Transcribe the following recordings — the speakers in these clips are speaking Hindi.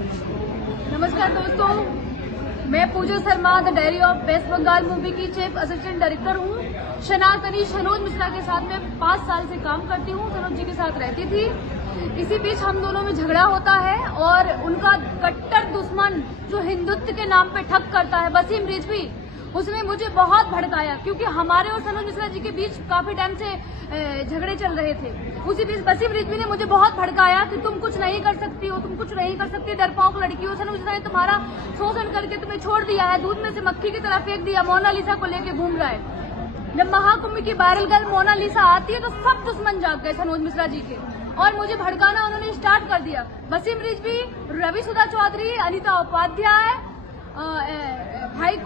नमस्कार दोस्तों, मैं Pooja Sharma the diary of West Bengal movie की चीफ असिस्टेंट डायरेक्टर हूँ। सनातनी सनोज मिश्रा के साथ मैं 5 साल से काम करती हूँ। सनोज जी के साथ रहती थी। इसी बीच हम दोनों में झगड़ा होता है और उनका कट्टर दुश्मन जो हिंदुत्व के नाम पे ठग करता है, वसीम रिजवी, उसने मुझे बहुत भड़काया क्योंकि हमारे और सनोज मिश्रा जी के बीच काफी टाइम से झगड़े चल रहे थे। उसी बीच वसीम रिजवी ने मुझे बहुत भड़काया कि तुम कुछ नहीं कर सकती हो, तुम कुछ नहीं कर सकती, डरपोक लड़की हो। सनोज मिश्रा ने तुम्हारा शोषण करके तुम्हें छोड़ दिया है, दूध में से मक्खी की तरह फेंक दिया। मोनालिसा को लेके घूम रहा है। जब महाकुंभ की वायरल गर्ल मोनालिसा आती है तो सब दुश्मन जाग गए सनोज मिश्रा जी के और मुझे भड़काना उन्होंने स्टार्ट कर दिया। वसीम रिजवी, रवि सुधा चौधरी, अनिता उपाध्याय, हाई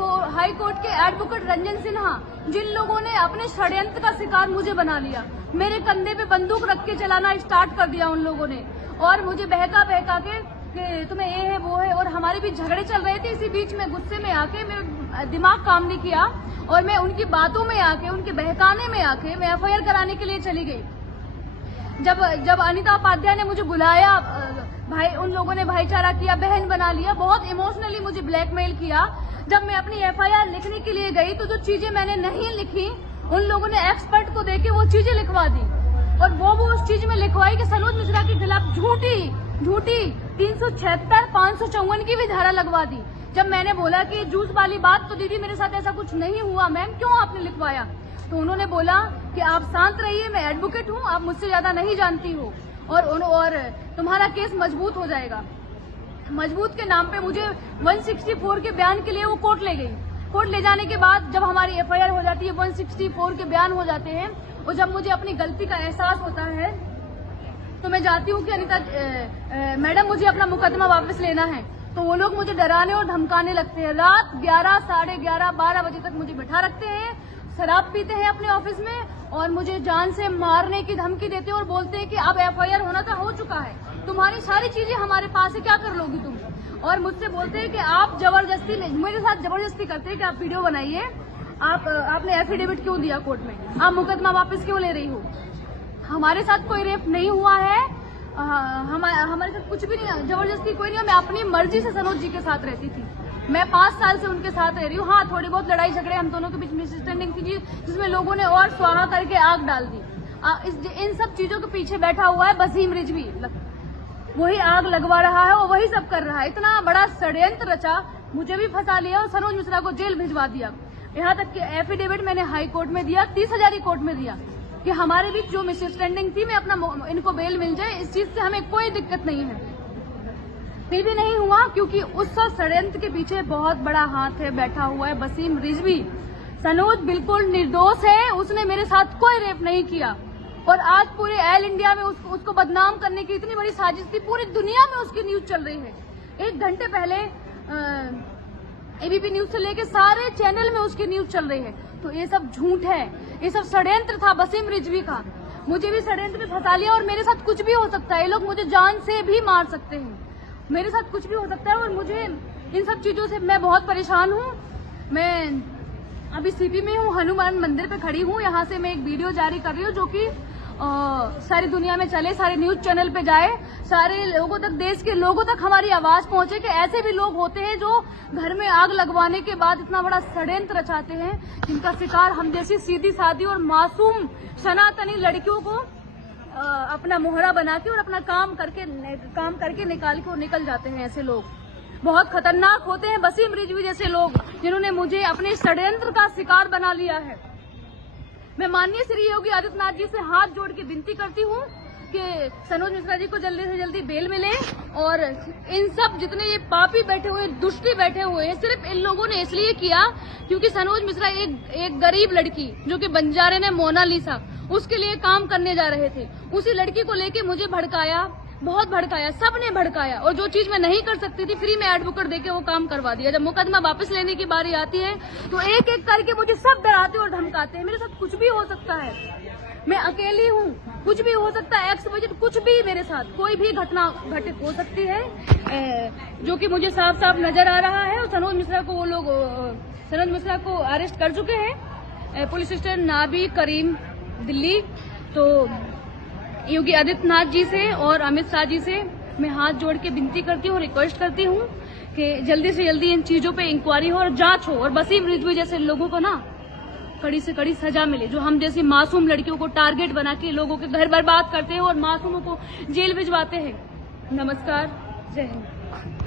कोर्ट के एडवोकेट रंजन सिन्हा, जिन लोगों ने अपने षड्यंत्र का शिकार मुझे बना लिया, मेरे कंधे पे बंदूक रख के चलाना स्टार्ट कर दिया उन लोगों ने और मुझे बहका के कि तुम्हें ये है वो है, और हमारे बीच झगड़े चल रहे थे। इसी बीच में गुस्से में आके मेरा दिमाग काम नहीं किया और मैं उनकी बातों में आके, उनके बहकाने में आके मैं FIR कराने के लिए चली गई। जब अनिता उपाध्याय ने मुझे बुलाया, भाई उन लोगों ने भाईचारा किया, बहन बना लिया, बहुत इमोशनली मुझे ब्लैकमेल किया। जब मैं अपनी FIR लिखने के लिए गई तो जो चीजें मैंने नहीं लिखी उन लोगों ने एक्सपर्ट को देके वो चीजें लिखवा दी और वो उस चीज में लिखवाई कि सनोज मिश्रा के खिलाफ झूठी 376, 554 की भी धारा लगवा दी। जब मैंने बोला कि जूस वाली बात, तो दीदी मेरे साथ ऐसा कुछ नहीं हुआ मैम, क्यों आपने लिखवाया? तो उन्होंने बोला कि आप शांत रहिए, मैं एडवोकेट हूँ, आप मुझसे ज्यादा नहीं जानती हो और तुम्हारा केस मजबूत हो जाएगा। मजबूत के नाम पे मुझे 164 के बयान के लिए वो कोर्ट ले गई। कोर्ट ले जाने के बाद जब हमारी FIR हो जाती है, 164 के बयान हो जाते हैं और जब मुझे अपनी गलती का एहसास होता है तो मैं जाती हूँ कि अनिता मैडम मुझे अपना मुकदमा वापस लेना है। तो वो लोग मुझे डराने और धमकाने लगते हैं। रात 11, साढ़े 11, 12 बजे तक मुझे बैठा रखते हैं, शराब पीते हैं अपने ऑफिस में और मुझे जान से मारने की धमकी देते हैं और बोलते हैं कि अब FIR होना था, हो चुका है, तुम्हारी सारी चीजें हमारे पास है, क्या कर लोगी तुम? और मुझसे बोलते हैं कि आप जबरदस्ती, मेरे साथ जबरदस्ती करते हैं कि आप वीडियो बनाइए, आपने एफिडेविट क्यों दिया कोर्ट में, आप मुकदमा वापस क्यों ले रही हो? हमारे साथ कोई रेप नहीं हुआ है, हमारे साथ कुछ भी नहीं, जबरदस्ती कोई नहीं। मैं अपनी मर्जी से सनोज जी के साथ रहती थी। मैं 5 साल से उनके साथ रह रही हूँ। हाँ, थोड़ी बहुत लड़ाई झगड़े हम दोनों के बीच मिसअंडरस्टैंडिंग थी जिसमें लोगों ने और स्वाहा करके आग डाल दी। इन सब चीजों के पीछे बैठा हुआ है वसीम रिजवी, वही आग लगवा रहा है और वही सब कर रहा है। इतना बड़ा षड्यंत्र रचा, मुझे भी फंसा लिया और सनोज मिश्रा को जेल भिजवा दिया। यहाँ तक कि एफिडेविट मैंने हाई कोर्ट में दिया, 30,000 कोर्ट में दिया कि हमारे बीच जो मिसअंडरस्टैंडिंग थी, मैं अपना इनको बेल मिल जाए, इस चीज से हमें कोई दिक्कत नहीं है। फिर भी नहीं हुआ क्योंकि उस षड्यंत्र के पीछे बहुत बड़ा हाथ है, बैठा हुआ है वसीम रिजवी। सनोज बिल्कुल निर्दोष है, उसने मेरे साथ कोई रेप नहीं किया और आज पूरे ऑल इंडिया में उसको बदनाम करने की इतनी बड़ी साजिश थी, पूरी दुनिया में उसकी न्यूज चल रही है। 1 घंटे पहले ABP न्यूज से लेके सारे चैनल में उसकी न्यूज चल रही है। तो ये सब झूठ है, ये सब षड्यंत्र था वसीम रिजवी का। मुझे भी षड्यंत्र में फंसा लिया और मेरे साथ कुछ भी हो सकता है। ये लोग मुझे जान से भी मार सकते हैं, मेरे साथ कुछ भी हो सकता है और मुझे इन सब चीजों से मैं बहुत परेशान हूँ। मैं अभी CP में हूँ, हनुमान मंदिर पे खड़ी हूँ। यहाँ से मैं एक वीडियो जारी कर रही हूँ जो कि सारी दुनिया में चले, सारे न्यूज चैनल पे जाए, सारे लोगों तक, देश के लोगों तक हमारी आवाज पहुंचे कि ऐसे भी लोग होते हैं जो घर में आग लगवाने के बाद इतना बड़ा षड्यंत्र रचाते हैं, जिनका शिकार हम जैसी सीधी सादी और मासूम सनातनी लड़कियों को अपना मोहरा बना के और अपना काम करके निकाल के और निकल जाते हैं। ऐसे लोग बहुत खतरनाक होते हैं, वसीम रिजवी जैसे लोग, जिन्होंने मुझे अपने षड्यंत्र का शिकार बना लिया है। मैं माननीय श्री योगी आदित्यनाथ जी से हाथ जोड़ के विनती करती हूँ कि सनोज मिश्रा जी को जल्दी से जल्दी बेल मिले और इन सब जितने ये पापी बैठे हुए, दुष्टी बैठे हुए हैं, सिर्फ इन लोगों ने इसलिए किया क्योंकि सनोज मिश्रा एक गरीब लड़की जो कि बंजारे ने मोनालिसा, उसके लिए काम करने जा रहे थे, उसी लड़की को लेके मुझे भड़काया, बहुत भड़काया, सबने भड़काया और जो चीज मैं नहीं कर सकती थी फ्री में एडवोकेट देके वो काम करवा दिया। जब मुकदमा वापस लेने की बारी आती है तो एक एक करके मुझे सब डराते और धमकाते हैं। मेरे साथ कुछ भी हो सकता है, मैं अकेली हूँ, कुछ भी हो सकता है, X बजे कुछ भी मेरे साथ कोई भी घटना घटित हो सकती है, जो कि मुझे साफ साफ नजर आ रहा है। और सनोज मिश्रा को वो लोग सनोज मिश्रा को अरेस्ट कर चुके हैं, पुलिस स्टेशन नाबी करीम दिल्ली। तो योगी आदित्यनाथ जी से और अमित शाह जी से मैं हाथ जोड़ के विनती करती हूँ, रिक्वेस्ट करती हूँ कि जल्दी से जल्दी इन चीजों पे इंक्वायरी हो और जांच हो और वसीम रिजवी जैसे लोगों को ना कड़ी से कड़ी सजा मिले, जो हम जैसी मासूम लड़कियों को टारगेट बना के लोगों के घर बर्बाद करते हैं और मासूमों को जेल भिजवाते हैं। नमस्कार, जय हिंद।